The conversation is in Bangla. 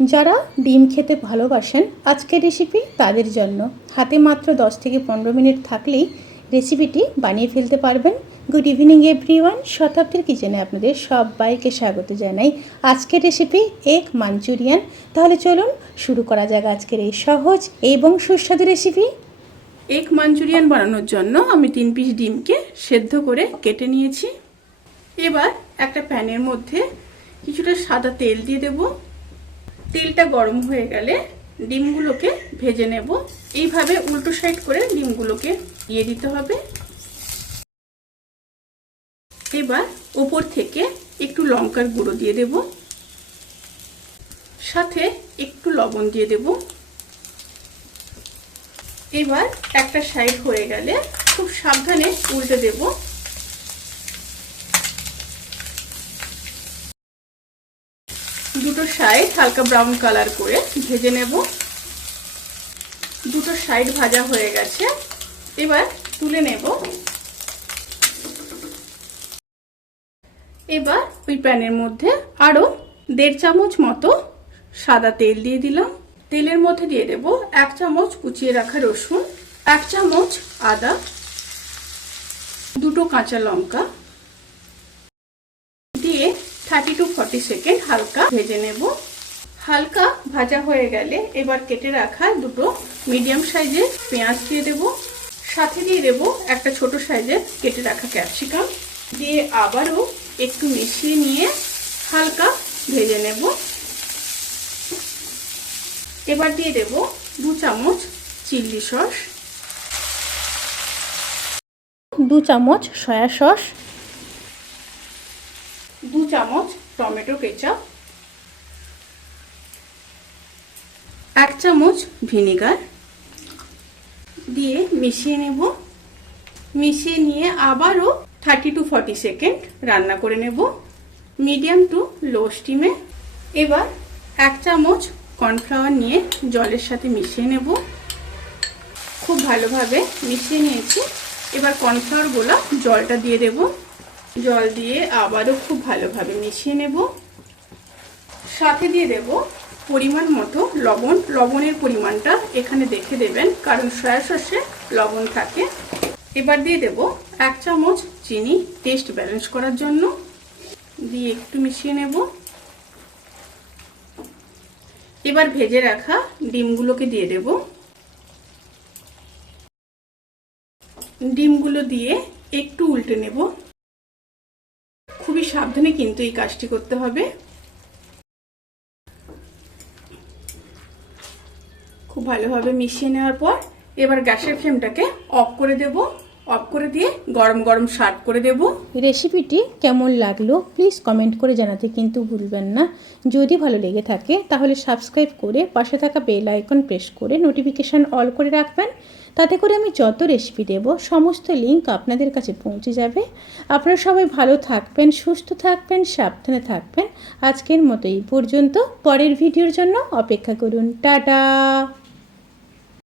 যারা ডিম খেতে ভালোবাসেন আজকের রেসিপি তাদের জন্য। হাতে মাত্র 10 থেকে 15 মিনিট থাকলেই রেসিপিটি বানিয়ে ফেলতে পারবেন। গুড ইভিনিং এভরিওয়ান, শতাব্দীর কিচেনে আপনাদের সবাইকে স্বাগত জানাই। আজকের রেসিপি এগ মাঞ্চুরিয়ান। তাহলে চলুন শুরু করা যাক আজকের এই সহজ এবং সুস্বাদু রেসিপি। এগ মাঞ্চুরিয়ান বানানোর জন্য আমি 3 পিস ডিমকে সেদ্ধ করে কেটে নিয়েছি। এবার একটা প্যানের মধ্যে কিছুটা সাদা তেল দিয়ে দেব। তেলটা গরম হয়ে গেলে ডিমগুলোকে ভেজে নেব। এইভাবে উল্টো সাইড করে ডিমগুলোকে দিয়ে দিতে হবে। এবার উপর থেকে একটু লঙ্কার গুঁড়ো দিয়ে দেব, সাথে একটু লবণ দিয়ে দেব। এবার একটা সাইড হয়ে গেলে খুব সাবধানে উল্টে দেব। দুটো সাইড হালকা ব্রাউন কালার করে ভেজে নেব। দুটো সাইড ভাজা হয়ে গেছে, এবার তুলে নেব। এবার ওই প্যানের মধ্যে আরো 1.5 চামচ মতো সাদা তেল দিয়ে দিলাম। তেলের মধ্যে দিয়ে দেব 1 চামচ কুচিয়ে রাখা রসুন, 1 চামচ আদা, দুটো কাঁচা লঙ্কা দিয়ে 30 to 40 সেকেন্ড হালকা ভেজে নেব। হালকা ভাজা হয়ে গেলে এবার কেটে রাখা দুটো মিডিয়াম সাইজের পেঁয়াজ দিয়ে দেব। সাথে দিয়ে দেব একটা ছোট সাইজের কেটে রাখা ক্যাপসিকাম দিয়ে আবারও একটু মিশিয়ে নিয়ে হালকা ভেজে নেব। এবার দিয়ে দেব 2 চামচ চিলি সস, 2 চামচ সয়া সস, 2 চামচ টমেটো কেচাপ, 1 চামচ ভিনেগার দিয়ে মিশিয়ে নেব। মিশিয়ে নিয়ে আবারও 30 to 40 সেকেন্ড রান্না করে নেব মিডিয়াম টু লো স্টিমে। এবার 1 চামচ কর্নফ্লাওয়ার নিয়ে জলের সাথে মিশিয়ে নেব। খুব ভালোভাবে মিশিয়ে নিয়েছি। এবার কর্নফ্লাওয়ারগুলো জলটা দিয়ে দেব। জল দিয়ে আবারও খুব ভালোভাবে মিশিয়ে নেব। সাথে দিয়ে দেব পরিমাণ মতো লবণ। লবণের পরিমাণটা এখানে দেখে দেবেন, কারণ সয়া সসে লবণ থাকে। এবার দিয়ে দেব 1 চামচ চিনি টেস্ট ব্যালেন্স করার জন্য, দিয়ে একটু মিশিয়ে নেব। এবার ভেজে রাখা ডিমগুলোকে দিয়ে দেব। ডিমগুলো দিয়ে একটু উল্টে নেব। খুবই সাবধানে কিন্তু এই কাজটি করতে হবে। খুব ভালোভাবে মিশিয়ে নেওয়ার পর এবার গ্যাসের ফ্লেমটাকে অফ করে দেব। অফ করে দিয়ে গরম গরম সার্ভ করে দেব। রেসিপিটি কেমন লাগলো প্লিজ কমেন্ট করে জানাতে কিন্তু ভুলবেন না। যদি ভালো লেগে থাকে তাহলে সাবস্ক্রাইব করে পাশে থাকা বেল আইকন প্রেস করে নোটিফিকেশান অল করে রাখবেন। তাতে করে আমি যত রেসিপি দেব সমস্ত লিঙ্ক আপনাদের কাছে পৌঁছে যাবে। আপনারা সবাই ভালো থাকবেন, সুস্থ থাকবেন, সাবধানে থাকবেন। আজকের মতো এই পর্যন্ত। পরের ভিডিওর জন্য অপেক্ষা করুন। টাটা।